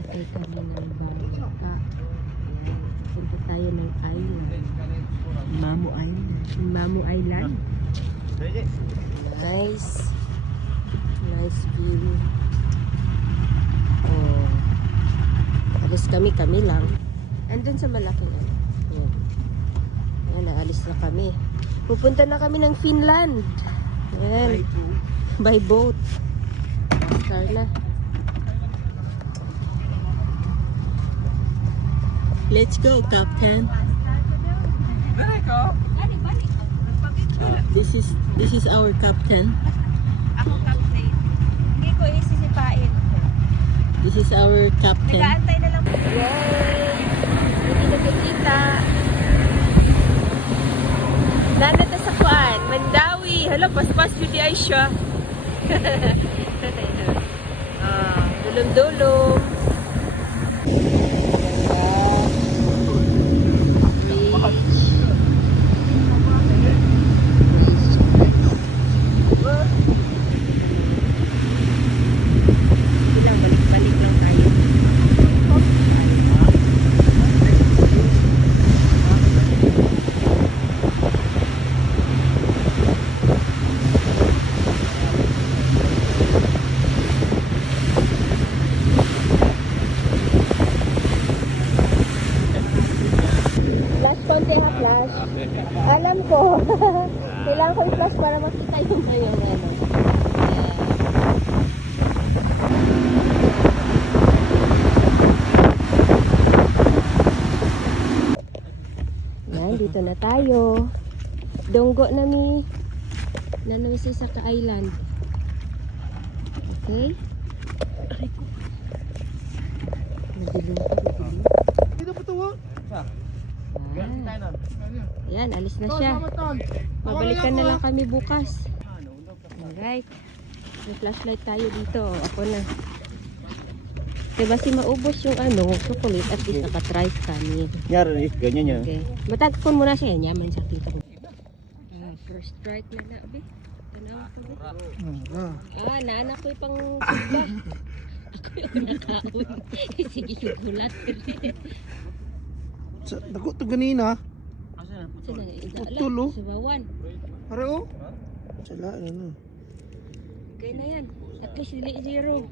Sakay kami ng bangka. Punta tayo ng island. Mamu Island. Mamu Island. Nice. Nice view. Oh. Alis kami lang. Andun sa malaking ano. Ayan. Ayan, naalis na kami. Pupunta na kami ng Finland. Ayan. By boat. Star na. Let's go, Captain. This is our captain. Ako captain. Hindi ko isisipain. This is our captain. Nag-aantay na lang. Yay! Hindi nakikita. Nanata sa kuan, Mandawi. Hala, paspas yun di ay siya. Dulong-dulong. Balik lang tayo. Flash konti ha, flash. Alam ko. Kailangan ko i-flash para makita yung ano. Yan, dito na tayo. Donggo na mi. Nanawisi sa ka-island. Okay? Madilim pa, madilim. Dito pa tuwa. Yan, alis na siya. Mabalikan na lang kami bukas. Alright. May flashlight tayo dito. Ako na. Diba si maubos yung ano, chocolate at least naka-try kami. Nyari nih, ganyan niya. Okay. Matagpon muna siya. Yaman sa kita. First strike na na, abi. Tanaw ka, abi. Naanak ko yung pang sugba. Ako yung nakaon. Sige yung gulat. Dako to ganina. Tulo. Sa bawan. Pare oh. Sala ano. Okay na yan. At least dili zero.